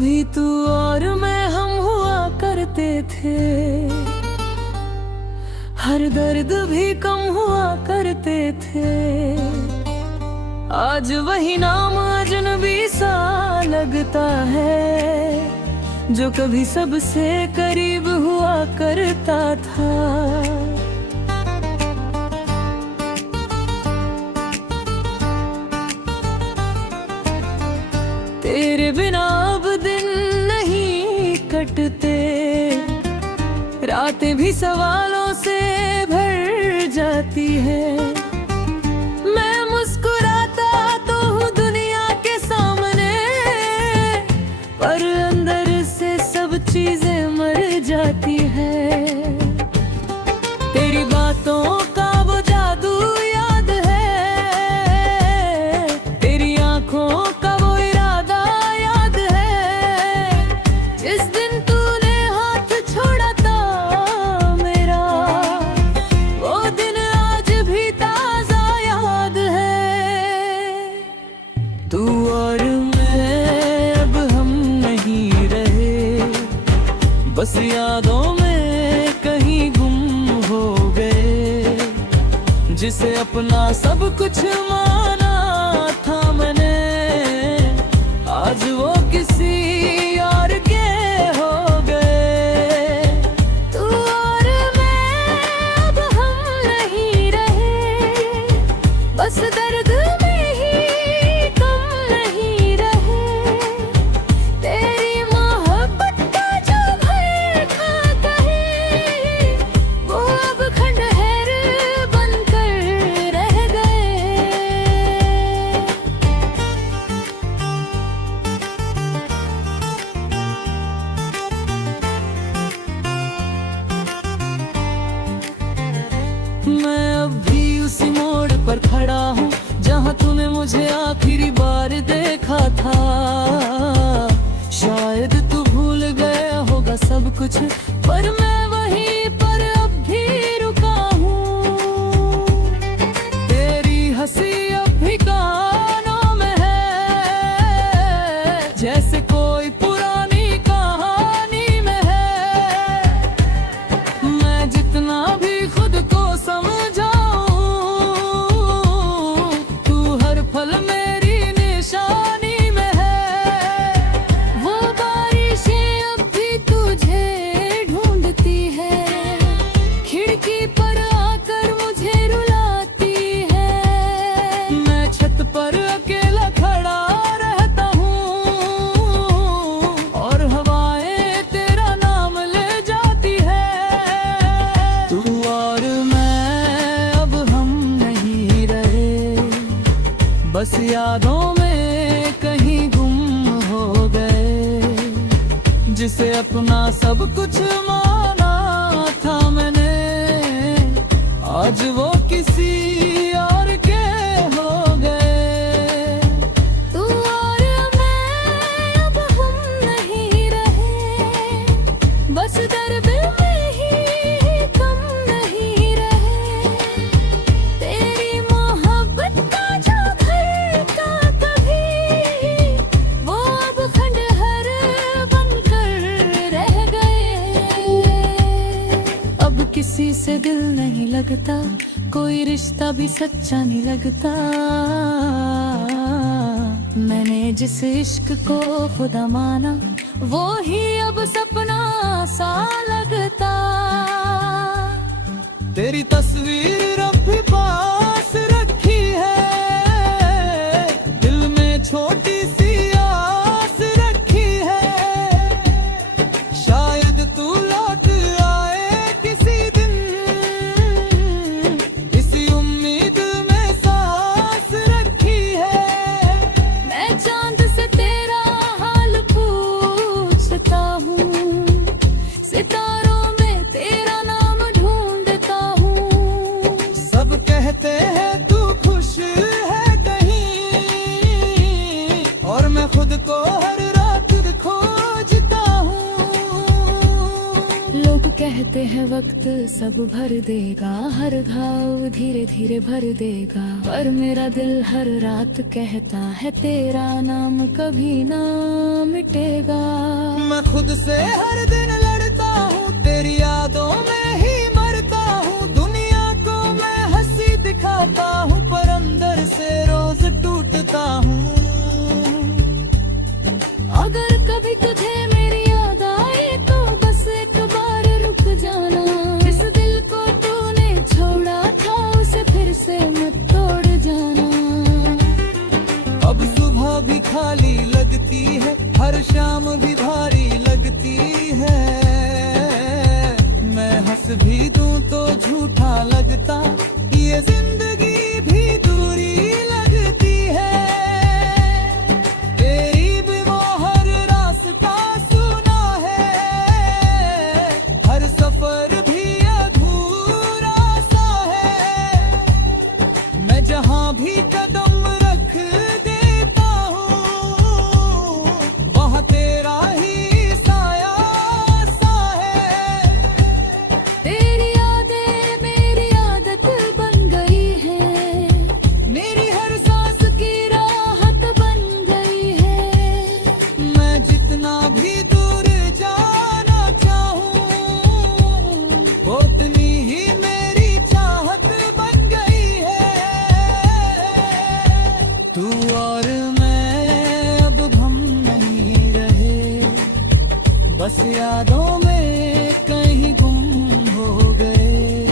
कभी तू और मैं हम हुआ करते थे, हर दर्द भी कम हुआ करते थे। आज वही नाम अजनबी सा लगता है, जो कभी सबसे करीब हुआ करता था। तेरे बिना अब दिन नहीं कटते, रातें भी सवालों से भर जाती है। मैं मुस्कुराता तो हूँ दुनिया के सामने, पर अंदर से सब चीजें मर जाती है। तेरी बातों का वो जादू याद है, तेरी आंखों का वो इरादा याद है। जिस दिन तूने हाथ छोड़ा था मेरा, वो दिन आज भी ताजा याद है। तू और मैं अब हम नहीं रहे, बस यादों में कहीं गुम हो गए। जिसे अपना सब कुछ माना था मैंने, आज वो किसी और के हो गए। तू और मैं अब हम नहीं रहे, बस दर्द में ही कम नहीं रहे। तेरी मोहब्बत का जो भय था कहीं, वो अब खंडहर बनकर रह गए। मैं अब भी उसी मोड़ पर खड़ा हूँ, जहाँ तूने मुझे आखिरी बार देखा था। शायद तू भूल गया होगा सब कुछ, पर मैं वहीं पर अब भी रुका हूँ। तेरी हंसी अब भी कानों में है, जैसे कोई पुरानी कहानी में है। मैं जितना भी खुद को समझाऊं, तू हर पल मेरी निशानी में है। वो बारिशें अब भी तुझे ढूंढती है, खिड़की पर आकर मुझे रुलाती है। मैं छत पर अकेला खड़ा रहता हूँ, और हवाएं तेरा नाम ले जाती है। तू और मैं अब हम नहीं रहे, बस यादों में कहीं गुम हो गए। जिसे अपना सब कुछ माना था मैंने, आज वो किसी और के हो गए। तू और मैं अब हम नहीं रहे, बस दर्द में ही कम नहीं रहे। तेरी मोहब्बत का जो घर था कभी, वो अब खंडहर बनकर रह गए। अब किसी से दिल नहीं लगता, कोई रिश्ता भी सच्चा नहीं लगता। मैंने जिस इश्क को खुदा माना, वो ही अब सपना सा लगता। तेरी तस्वीर अब भी पास रखी है, दिल में छोटी सी आस रखी है। शायद तू लौट आए किसी दिन, इसी उम्मीद में सांस रखी है। मैं चांद से तेरा हाल पूछता हूँ, कहते हैं वक्त सब भर देगा, हर घाव धीरे धीरे भर देगा, पर मेरा दिल हर रात कहता है तेरा नाम कभी ना मिटेगा। मैं खुद से हर दिन लड़ता हूँ, तेरी यादों में ही मरता हूँ, दुनिया को मैं हंसी दिखाता हूँ, पर अंदर से रोज टूटता हूँ। अगर कभी तुझे मेरी याद आए तो बस एक बार रुक जाना, इस दिल को तूने छोड़ा था उसे फिर से मत तोड़ जाना। अब सुबह भी खाली लगती है, हर शाम भी भारी लगती है, मैं हंस भी दूं तो झूठा लगता, ये जिंदगी भी दूरी लगती है। तेरी भी वो हर रास्ता सुना है, हर सफर भी अधूरा सा है, मैं जहाँ भी कदम रख देता हूँ, वहाँ तेरा ही साया सा है। तेरी यादें मेरी आदत बन गई है, मेरी हर सांस की राहत बन गई है। मैं जितना भी दूर जाना चाहूँ, उतनी ही मेरी चाहत बन गई है। तू और मैं अब हम नहीं रहे, बस यादों में कहीं गुम हो गए,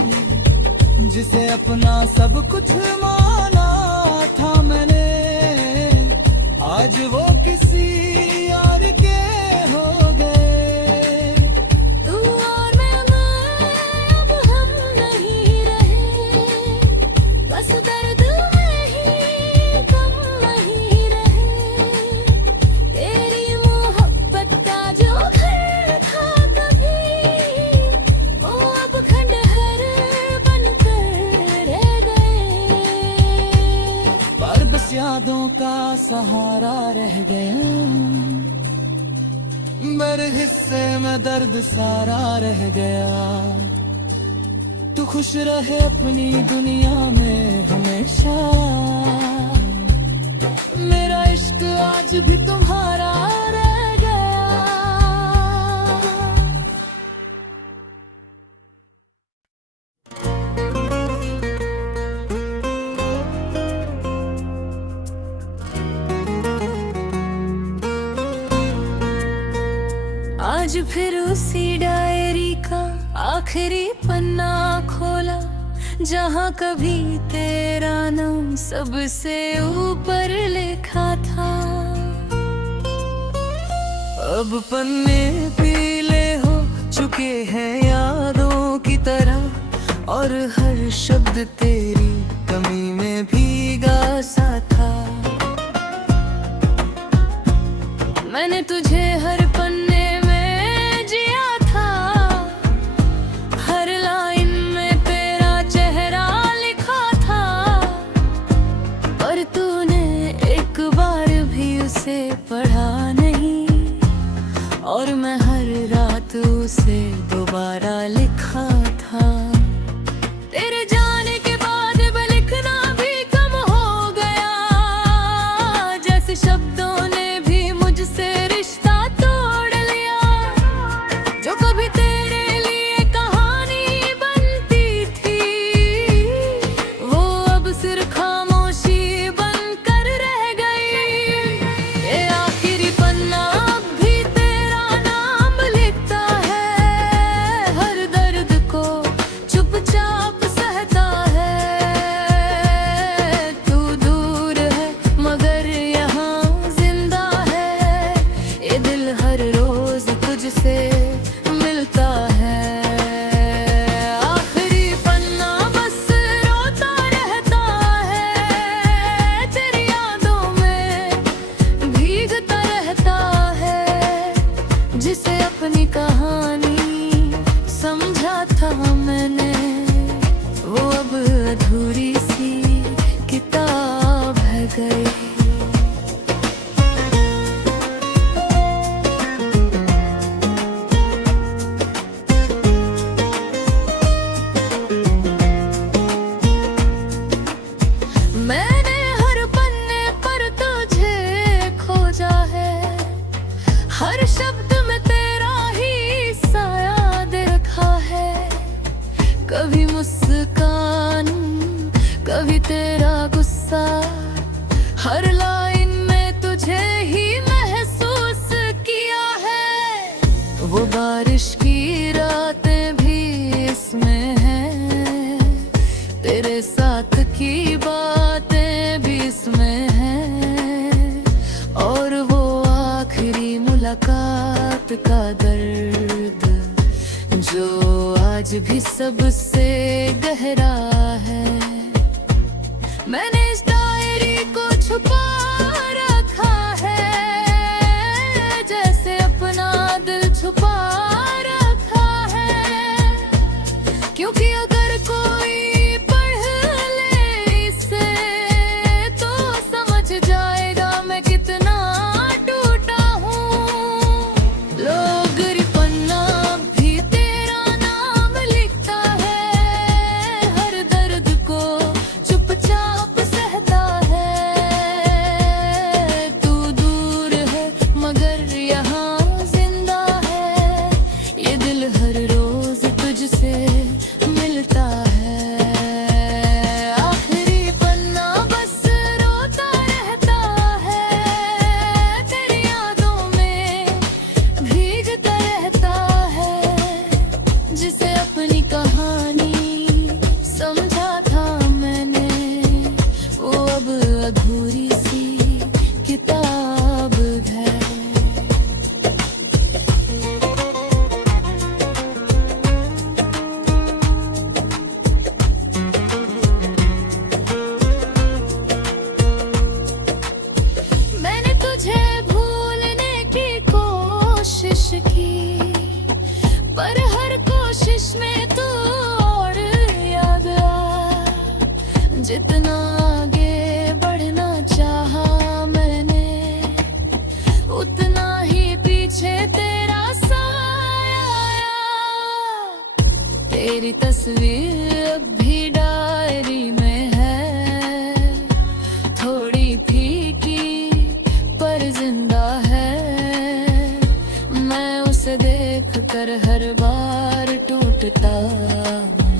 जिसे अपना सब कुछ माना था मैंने, आज वो किसी और के हो गए। तू और मैं अब हम नहीं रहे, बस दर्द में ही गम नहीं रहे। तेरी मोहब्बत का जो घर था कभी, वो अब खंडहर बनकर रह गए। पर बस यादों का सहारा रह गया, मेरे हिस्से में दर्द सारा रह गया। तू खुश रहे अपनी दुनिया में हमेशा, मेरा इश्क आज भी तुम्हारा रह गया। आज फिर उसी डायरी का आखिरी पन्ना खोला, जहाँ कभी तेरा नाम सबसे ऊपर लिखा था। अब पन्ने पीले हो चुके हैं यादों की तरह, और हर शब्द तेरी कमी में भीगा सा था। मैंने तुझे हर पन्ने में जिया था, हर लाइन में तेरा चेहरा लिखा था, पर तूने एक बार भी उसे पढ़ा नहीं, और मैं हर रात उसे दोबारा लिखा था। तेरे जाने के बाद अब लिखना भी कम हो गया, जैसे शब्दों ने भी मुझसे रिश्ता तोड़ लिया। जो कभी तेरे लिए कहानी बनती थी, वो अब सिर्फ खामोशी बनकर रह गई। ये आखिरी पन्ना अब भी तेरा नाम लिखता है, हर दर्द को चुपचाप सहता है। तू दूर है मगर यहाँ जिंदा है, ये दिल हर रोज तुझसे मिलता है। आखिरी पन्ना बस रोता रहता है, तेरी यादों में भीगता रहता है, जिसे अपनी कहानी समझा था मैंने, वो अब अधूरी सी किताब है गई। कभी मुस्कान, कभी तेरा गुस्सा, हर लाइन में तुझे ही महसूस किया है। वो बारिश की रातें भी इसमें हैं, तेरे साथ की बातें भी इसमें हैं, और वो आखिरी मुलाकात का दर्द जो आज भी सबसे गहरा है। मैंने इस डायरी को छुपा रखा है, जैसे अपना दिल छुपा रखा है, क्योंकि अगर कोई पढ़ ले इसे तो समझ जाएगा मैं कितना टूटा हूँ। लोग रिपन्ना भी तेरा नाम लिखता है, हर दर्द को चुपचाप सहता है। तू दूर है मगर यहाँ जिंदा है, ये दिल हर रोज तुझसे मिलता है। आखिरी पन्ना बस रोता रहता है, तेरी यादों में भीगता रहता है। जिसे अपनी कहानी समझा था मैंने, वो अब अधूरी सी किताब है। मैंने तुझे भूलने की कोशिश की, पर हर कोशिश में तू और याद आ। जितना आगे बढ़ना चाहा मैंने, उतना ही पीछे तेरा साया आया। तेरी तस्वीर अब भी डायरी में है, थोड़ी फीकी पर जिंदा है। मैं उसे देख कर हर बार टूटता हूँ,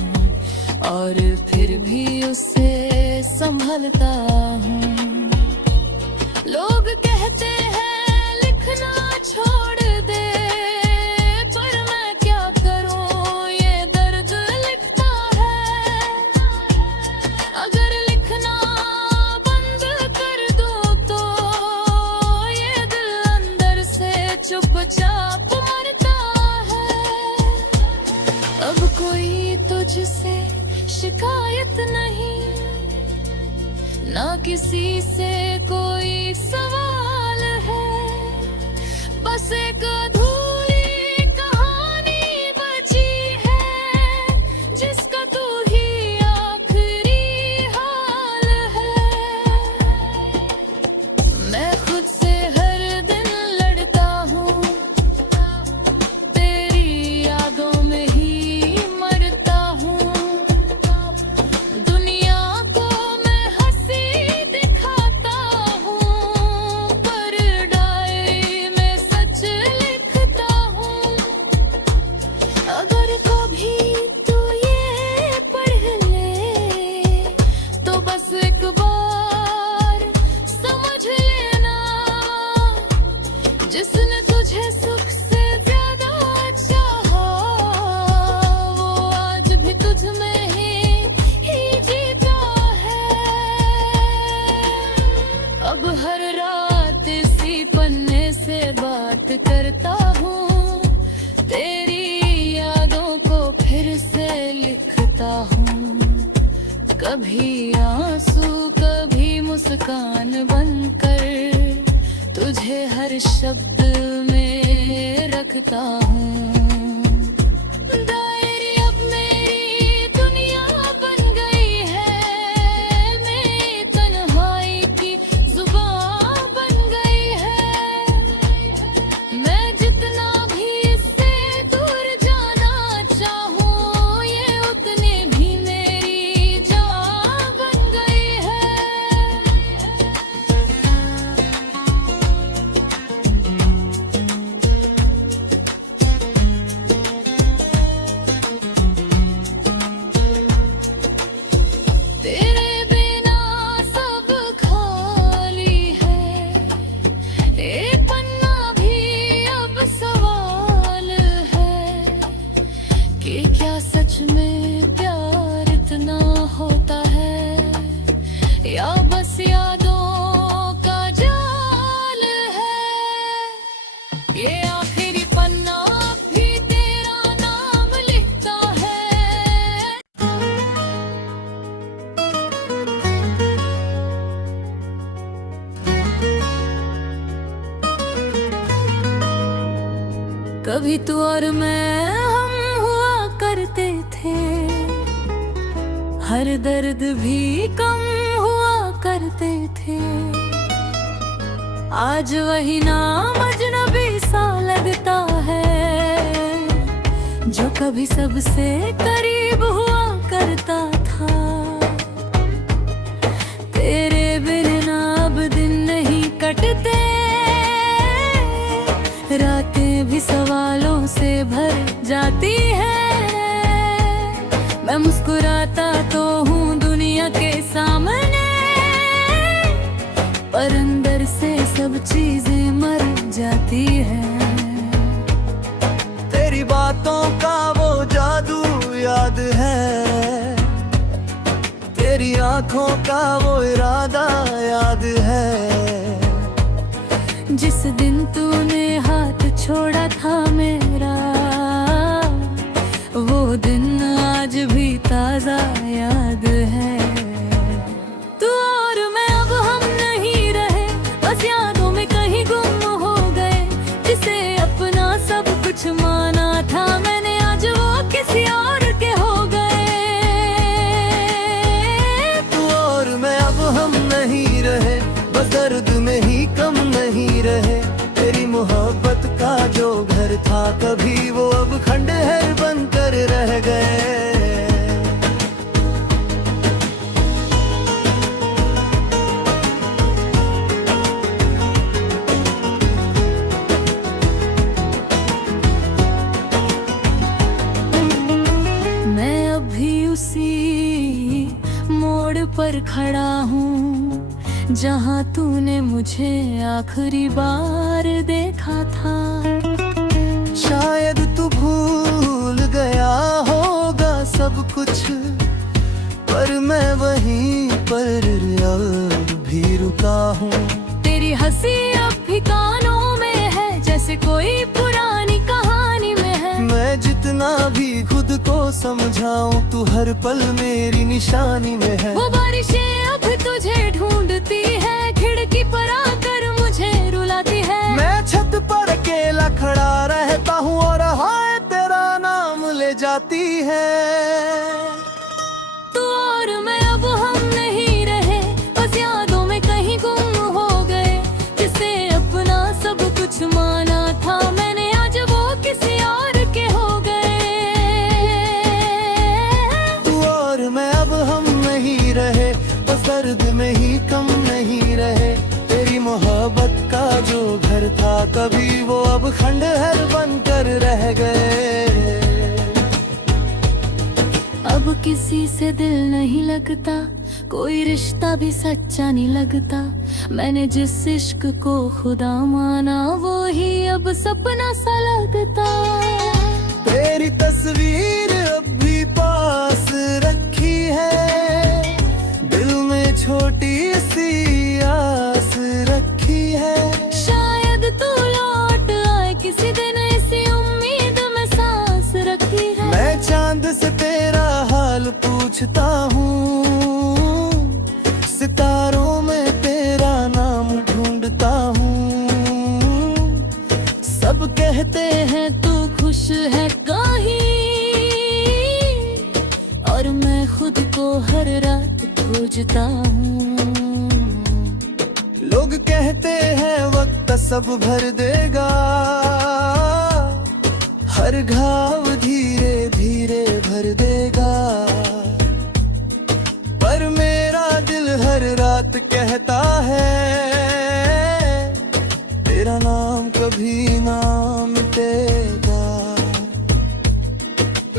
और फिर भी उसे संभलता हूँ। लोग कहते हैं लिखना छोड़ दे, पर मैं क्या करूँ ये दर्द लिखता है। अगर लिखना बंद कर दूँ तो ये दिल अंदर से चुपचाप मरता है। अब कोई तुझसे शिकायत नहीं, ना किसी से कोई सवाल है, बस एक अधूरी कहानी बची है, जिसका तू ही आखिरी हाल है। मैं खुद से हर दिन लड़ता हूँ, तेरी यादों में ही मरता हूँ। दुनिया को मैं हंसी दिखाता हूँ, पर डायरी में सच लिखता हूँ। अगर कभी तू ये पढ़ ले तो बस एक बार समझ लेना, जिसने तुझे सुख से ज्यादा चाहा, वो आज भी तुझ में ही जीता है। अब हर रात इसी पन्ने से बात करता हूँ, तेरी यादों को फिर से लिखता हूँ। कभी आंसू कभी मुस्कान बनकर तुझे हर शब्द में रखता हूँ। डायरी अब मेरी दुनिया बन गई है, मेरी तन्हाई की जुबान बन गई है। मैं जितना भी इससे दूर जाना चाहूँ, ये उतने भी मेरी जान बन गई है। कि क्या सच में प्यार इतना होता है या बस यादों का जाल है। ये आखिरी पन्ना भी तेरा नाम लिखता है। कभी तू और मैं हम हुआ करते थे, हर दर्द भी कम हुआ करते थे। आज वही नाम अजनबी सा लगता है जो कभी सबसे करीब हुआ करता था। तेरे बिना अब दिन नहीं कटते, रातें भी सवालों से भर जाती है। मैं मुस्कुराता तो हूँ दुनिया के सामने, पर अंदर से सब चीजें मर जाती है। तेरी बातों का वो जादू याद है, तेरी आंखों का वो इरादा याद है। जिस दिन तूने हाथ छोड़ा था मेरा, वो दिन आज भी ताजा याद है। तू और मैं अब हम नहीं रहे, बस यादों में कहीं गुम हो गए। जिसे अपना सब कुछ माना था मैंने, आज वो किसी और के हो गए। तू और मैं अब हम नहीं रहे, बस दर्द में ही कम नहीं रहे। तेरी मोहब्बत का जो घर था कभी, वो अब खंडहर बनकर रह गए। मैं अभी उसी मोड़ पर खड़ा हूँ जहाँ तूने मुझे आखिरी बार देखा था। शायद तू भूल गया होगा सब कुछ, पर मैं वहीं पर अब भी रुका हूँ। तेरी हंसी अब भी कानों में है, जैसे कोई पुरानी कहानी में है। मैं जितना भी खुद को समझाऊं, तू हर पल मेरी निशानी में है। वो बारिशें अब तुझे ढूंढती है, खिड़की पर आकर मुझे रुलाती है। मैं छत पर अकेला खड़ा रहता हूँ और हाय तेरा नाम ले जाती है। तू और मैं अब हम नहीं रहे, बस यादों में कहीं गुम हो गए। जिसे अपना सब कुछ माना था मैंने, आज वो किसी और के हो गए। तू और मैं अब हम नहीं रहे, बस दर्द में ही कम नहीं रहे। तेरी मोहब्बत का जो घर था कभी, वो अब खंडहर बनकर रह गए। अब किसी से दिल नहीं लगता, कोई रिश्ता भी सच्चा नहीं लगता। मैंने जिस इश्क को खुदा माना, वो ही अब सपना सा लगता। तेरी तस्वीर अब भी पास रखी है, दिल में छोटी सी आस रखी है। शायद तू लौट आए किसी दिन, इसी उम्मीद में सांस रखी है। मैं चांद से तेरा हाल पूछता हूँ, सितारों में तेरा नाम ढूंढता हूँ। सब कहते हैं तू खुश है कहीं, और मैं खुद को हर रात खोजता हूँ। लोग कहते हैं वक्त सब भर देगा, हर घाव धीरे धीरे भर देगा। पर मेरा दिल हर रात कहता है, तेरा नाम कभी ना मिटेगा।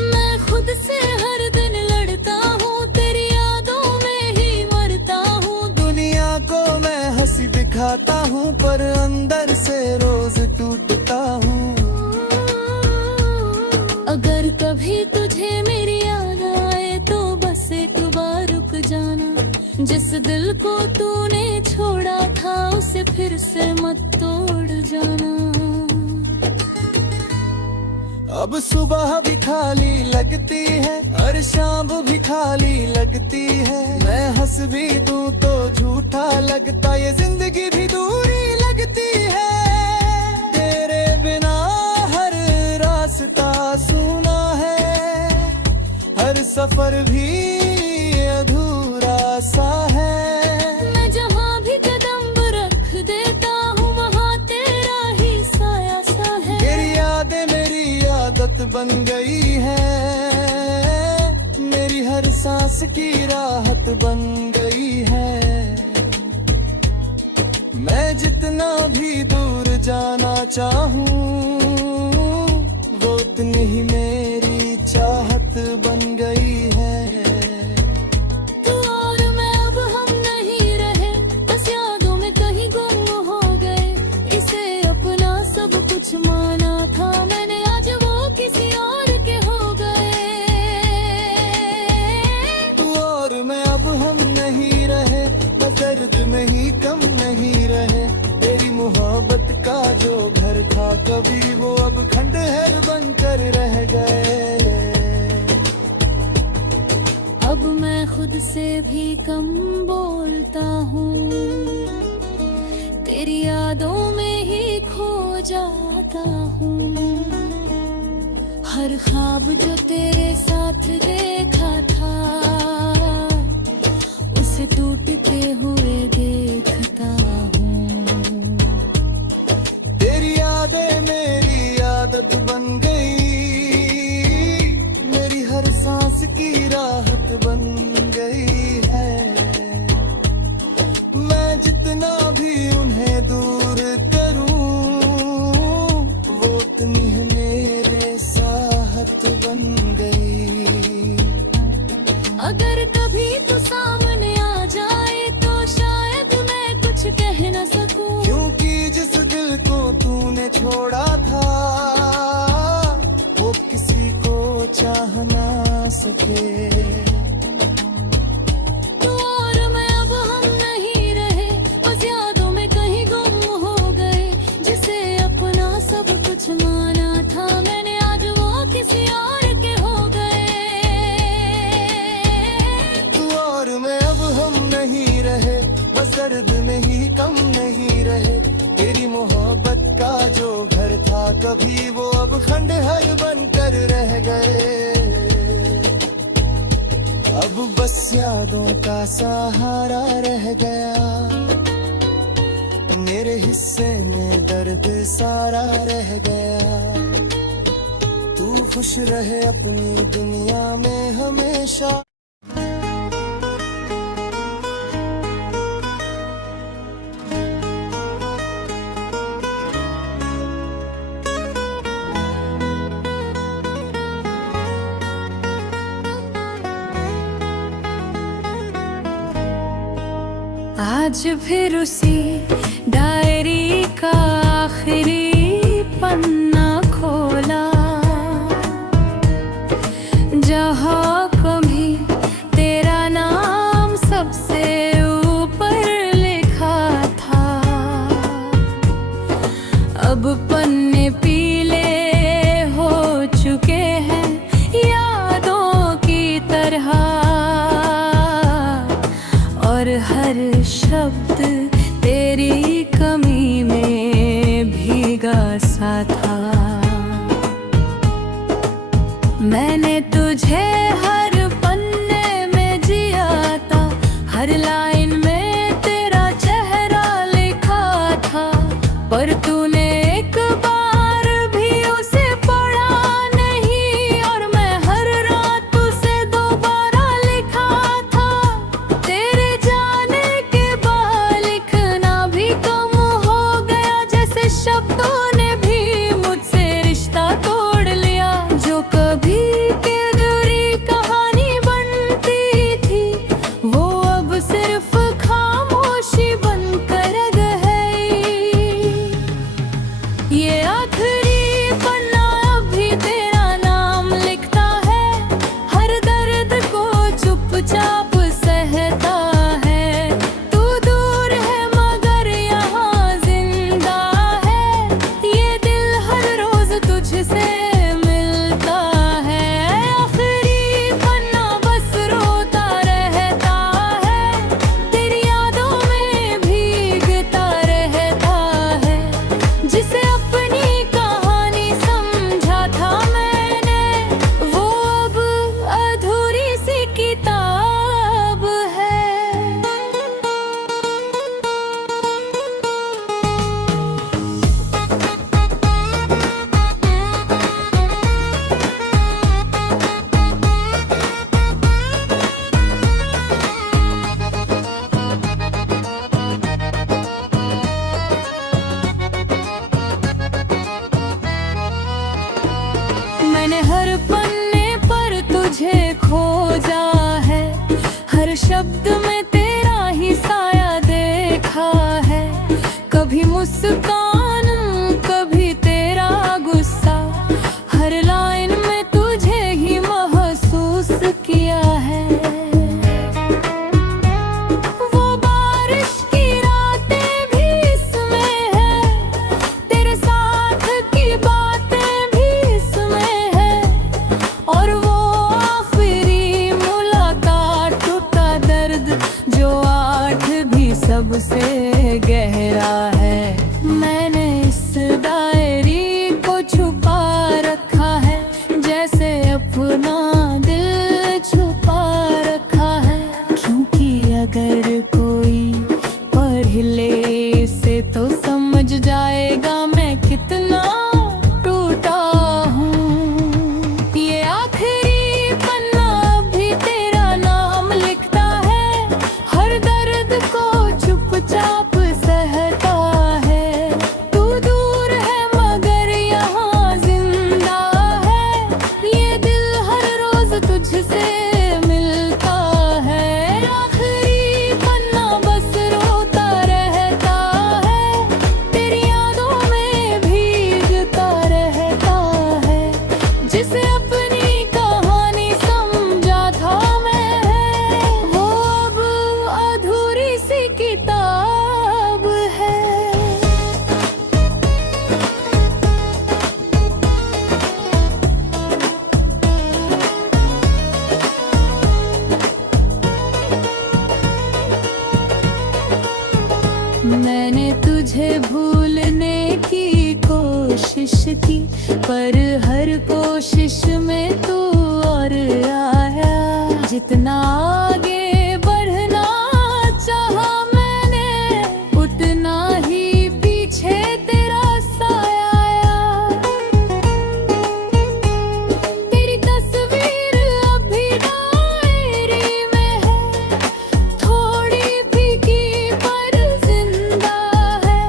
मैं खुद से हर दिन लड़ता हूँ, तेरी यादों में ही मरता हूँ। दुनिया को मैं हंसी दिखाता हूँ, पर अंदर से रोज टूटता हूँ। अगर कभी तू जिस दिल को तूने छोड़ा था उसे फिर से मत तोड़ जाना। अब सुबह भी खाली लगती है और शाम भी खाली लगती है। मैं हंस भी दूं तो झूठा लगता, ये जिंदगी भी दूरी लगती है। तेरे बिना हर रास्ता सूना है, हर सफर भी अधूरा सा है। मैं जहाँ भी कदम रख देता हूँ वहाँ तेरा ही साया सा है। तेरी यादें मेरी आदत बन गई है, मेरी हर सांस की राहत बन गई है। मैं जितना भी दूर जाना चाहूँ वो उतनी ही मेरी चाहत बन गई है। तू और मैं अब हम नहीं रहे, बस यादों में कहीं गुम हो गए। इसे अपना सब कुछ माना था मैंने, आज वो किसी और के हो गए। तू और मैं अब हम नहीं रहे, बस दर्द में ही कम नहीं रहे। तेरी मोहब्बत का जो घर था कभी, वो अब खंडहर बनकर रह गए। अब मैं खुद से भी कम बोलता हूँ, तेरी यादों में ही खो जाता हूँ। हर ख्वाब जो तेरे साथ देखा था उसे टूटते हुए देखता हूँ। तेरी यादें मेरी आदत बन गई, मेरी हर सांस की राहत बन गई है। मैं जितना भी उन्हें दूर करूं वो उतनी है मेरे साहत बन गई। अगर कभी तू सामने आ जाए तो शायद मैं कुछ कह न सकूं, क्योंकि जिस दिल को तूने छोड़ा था वो किसी को चाह ना सके। तू और मैं अब हम नहीं रहे, बस यादों में कहीं गुम हो गए। जिसे अपना सब कुछ माना था मैंने, आज वो किसी और के हो गए। तू और मैं अब हम नहीं रहे, बस दर्द में ही कम नहीं रहे। तेरी मोहब्बत का जो घर था कभी, वो अब खंडहर बनकर रह गए। अब बस यादों का सहारा रह गया, मेरे हिस्से में दर्द सारा रह गया। तू खुश रहे अपनी दुनिया में हमेशा। आज फिर उसी डायरी का आखिरी पन्ना खोला, जहाँ कभी तेरा नाम सबसे ऊपर लिखा था। अब पन्ने पीले हो चुके हैं यादों की तरह, और हर शब्द तेरी कमी में भीगा सा था। मैंने तुझे हर पन्ने में जिया था, हर लाइन में तेरा चेहरा लिखा था। पर तूने एक बार भी उसे पढ़ा नहीं, और मैं हर रात उसे दोबारा लिखा था। तेरे जाने के बाद लिखना भी कम हो गया, जैसे शब्दों ने भी मुझसे रिश्ता तोड़ लिया। जो कभी के दूरी हर शब्द में तेरा ही साया देखा है, कभी मुस्कान कभी तेरा गुस्सा, हर लाइन में तुझे ही महसूस किया है। वो बारिश की रातें भी इसमें है, तेरे साथ की बातें भी इसमें है, और वो आखिरी मुलाकात टूटा दर्द जो आठ भी सबसे गहरा है। मैंने इस डायरी को छुपा रखा है, जैसे अपना दिल छुपा रखा है, क्योंकि अगर कोई पढ़ ले इसे तो समझ जाएगा मैं कितना टूटा हूँ। ये आखिरी पन्ना भी तेरा नाम लिखता है, हर दर्द को चुपचाप सहता है। तू दूर है मगर यहाँ जिंदा है, ये दिल हर रोज तुझसे मिलता है। आखिरी पन्ना बस रोता रहता है, तेरी यादों में भीगता रहता है। जिसे अपनी कहानी समझा था मैं, वो अब अधूरी सी किताब है। मैंने तुझे भूलने की कोशिश की, पर हर कोशिश में तू और आया। जितना आगे बढ़ना चाहा मैंने, उतना ही पीछे तेरा साया आया। तेरी तस्वीर अभी डायरी में है, थोड़ी फीकी पर जिंदा है।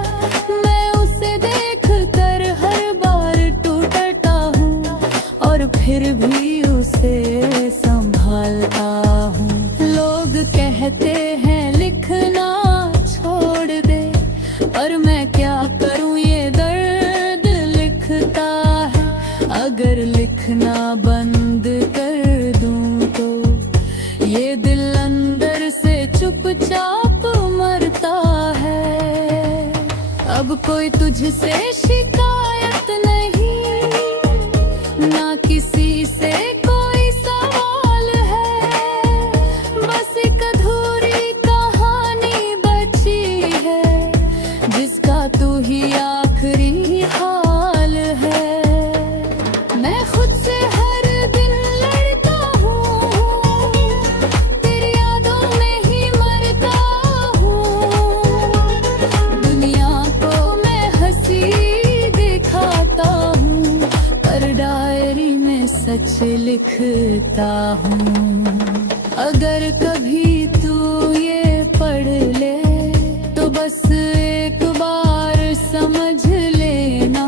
मैं उसे देख कर हर बार टूटता हूँ, और फिर भी उसे संभालता हूँ। लोग कहते हैं लिखना छोड़ दे, पर मैं क्या करूँ ये दर्द लिखता है। अगर लिखना बंद कर दूँ तो ये दिल अंदर से चुपचाप मरता है। अब कोई तुझसे शिकायत नहीं, ना किसी से कोई सवाल है, बस एक अधूरी कहानी बची है, जिसका तू ही आखिरी हाल है। मैं खुद से हर दिन लड़ता हूँ, तेरी यादों में ही मरता हूँ। दुनिया को मैं हंसी दिखाता हूँ, पर डायरी में सच लिखता हूँ। अगर कभी तू ये पढ़ ले तो बस एक बार समझ लेना,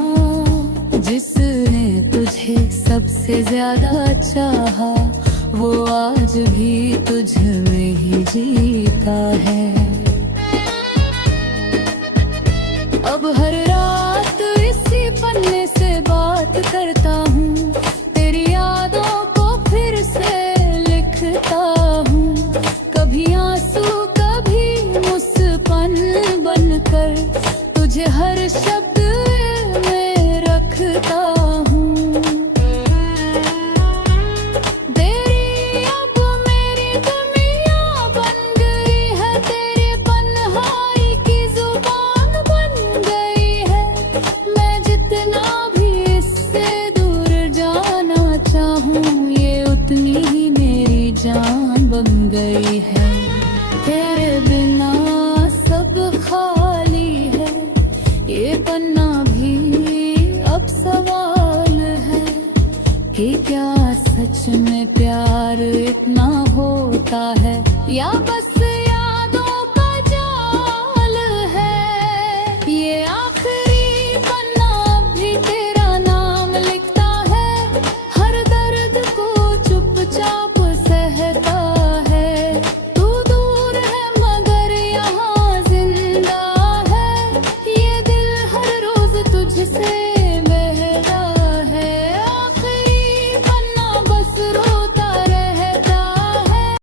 जिसने तुझे सबसे ज्यादा चाहा वो आज भी तुझ में ही जीता है। अब हर रात इसी पन्ने से बात करता हूँ, तेरी यादों को फिर से लिखता हूँ। कभी आंसू कभी मुस्कान बनकर तुझे हर शब्द में रखता हूँ। तेरी अब मेरी दुनिया बन गई है, तेरे पन्हाई की जुबान बन गई है। मैं जितना भी इससे दूर जाना चाहूँ, ये उतनी ही मेरी जान बन गई है। तेरे बिना सब खाली है, ये पन्ना भी अब सवाल है कि क्या सच में प्यार इतना होता है, या बस